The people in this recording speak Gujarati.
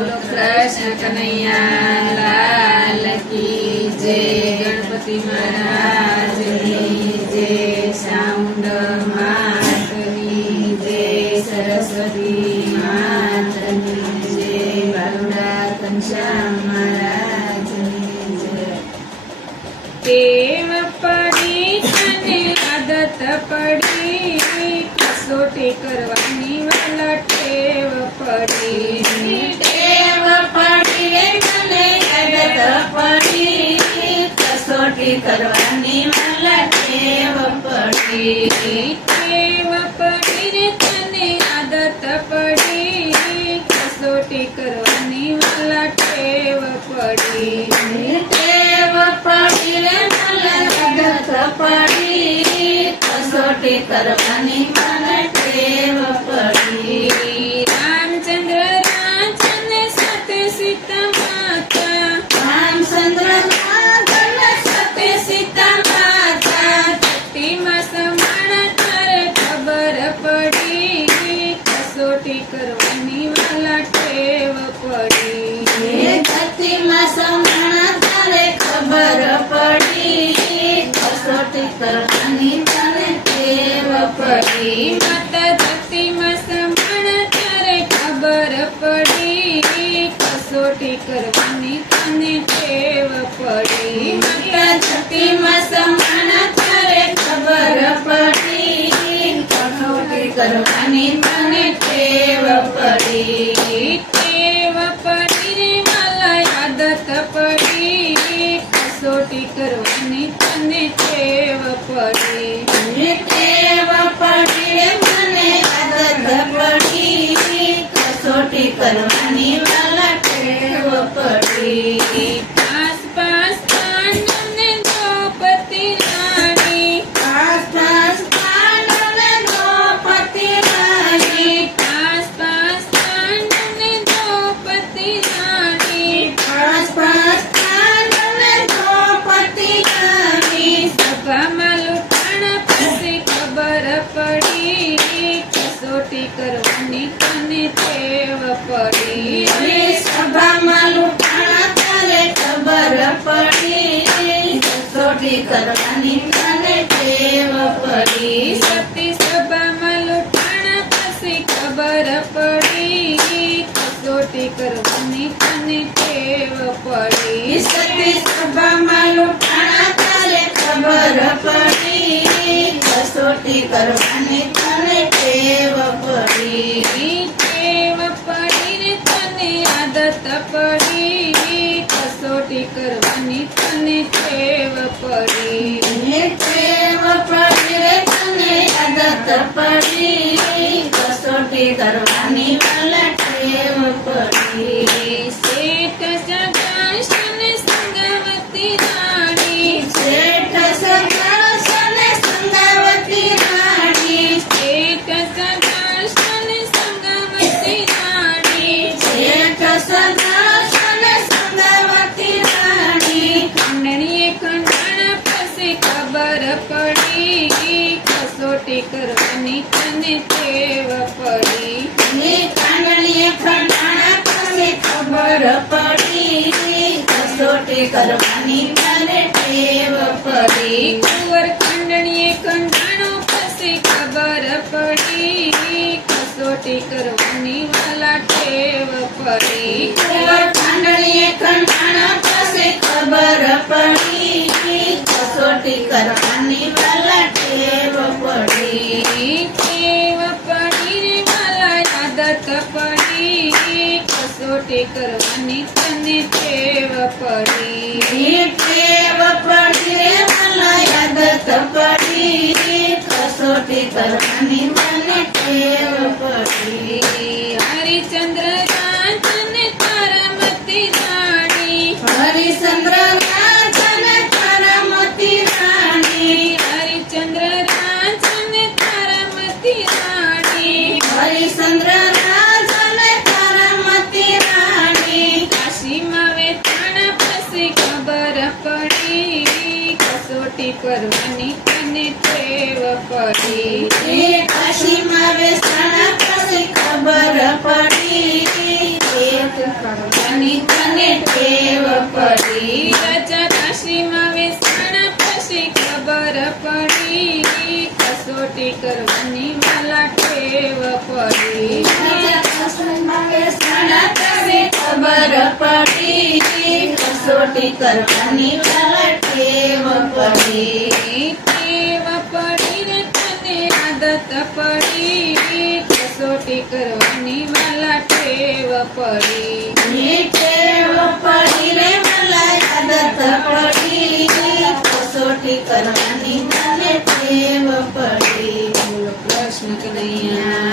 कृष्ण कन्हैया लाल की जय। गणपति महाराज की जय। चामुंड मात की जय। सरस्वती मात की जय। बालुड़ा घनश्याम महाराज की जय। टेव पड़ी तने आदत पड़ी कसोटी करवानी वाला टेव पड़ी। टेव पड़ी तने आदत पड़ी कसोटी करवानी वाला टेव पड़ी। टेव पड़ी रे तने आदत पड़ी कसोटी करवानी वाला टेव पड़ी। टेव पड़ी रे मला आदत पड़ी कसोटी करवानी वाला टेव पड़ी। रामचंद्र राजन सत्य सीता माता। रामचंद्र राजन सत्य सीता माता। धरतीમાં સમાણા તારે ખબર પડી कसोटी કરવાની વાલા ટેવ પડી। ધરતીમાં સમાણા તારે ખબર પડી कसोटी કરવાની તને ટેવ પડી। માતા ધરતીમાં સમાણા તારે ખબર પડી कसोटी કરવાની તને ટેવ પડી। માતા ધરતીમાં સમાણા તારે ખબર પડી कसोटी કરવાની તને ટેવ પડી। ટેવ પડી રે વાલા આદત પડી कसोटी કરવાની તને ટેવ પડી। ટેવ પડી રે મને આદત પડી कसोटी કરવાની વાલા ટેવ પડી। આસપાસ પાંડવને દ્રૌપદી રાણી। આસપાસ પાંડવને દ્રૌપદી રાણી। આસપાસ પાંડવને દ્રૌપદી રાણી। આસપાસ પાંડવને દ્રૌપદી રાણી। સભામાં લૂંટાણા પછી ખબર પડી कसोटी કરવાની તને ટેવ પડી। સભામાં લૂંટાણા તારે ખબર પડી कसोटी કરવાની તને ટેવ પડી। સતી સભામાં લૂંટાણા પછી ખબર પડી कसोटी કરવાની તને ટેવ પડી। સતી સભામાં લૂંટાણા તારે ખબર પડી कसोटी કરવાની તને ટેવ પડી। ટેવ પડી રે તને આદત પડી कसोटी કરવાની તને ટેવ પડી। ટેવ પડી રે તને આદત પડી कसोटी કરવાની વાલા ટેવ પડી। શેઠ સગાસન સંગાવતી રાણી। શેઠ સગાસન સંગાવતી રાણી। શેઠ સગાસન સંગાવતી રાણી। શેઠ સગાસન સંગાવતી રાણી। ખંડણીએ ખંડાણા પછી ખબર પડી कसोटी કરવાની તને ટેવ પડી। કાંડલીએ ખંડાણા પછી ખબર પડી कसोटी કરવાની તારે ટેવ પડી। કુંવર ખંડણીએ ખંડાણો પછી ખબર પડી कसोटी કરવાની વાલા ટેવ પડી। કુંવર કાંડલીએ ખંડાણા પછી ખબર પડી कसोटी કરવાની વાલા ટેવ પડી। ટેવ પડી રે વાલા આદત પડી कसोटी કરવાની તને ટેવ પડી। ટેવ પડી રે મને આદત પડી कसोटी કરવાની મને ટેવ પડી। હરિચંદ્ર રાજન તારામતી રાણી। હરિચંદ્ર રાજન તારામતી રાણી। હરિચંદ્ર રાજન તારામતી રાણી। હરિચંદ્ર રાજન તારામતી રાણી। કાશીમાં વેચાણા પછી ખબર પડી कसोटी કરવાની તને ટેવ પડી। કાશીમાં વેચાણા પછી ખબર પડી કરવાની તને ટેવ પડી રાજા કાશીમાં વેચાણા પછી ખબર પડી કસોટી કરવાની વાલા ટેવ પડી રાજા કાશીમાં વેચાણા પછી ખબર પડી કસોટી કરવાની વાલા ટેવ પડી ટેવ પડી રે તને આદત પડી કસોટી કરવાની વાલા ટેવ પડી ટેવ પડી રે મને આદત પડી કસોટી કરવાની તને ટેવ પડી બોલો કૃષ્ણ કનૈયા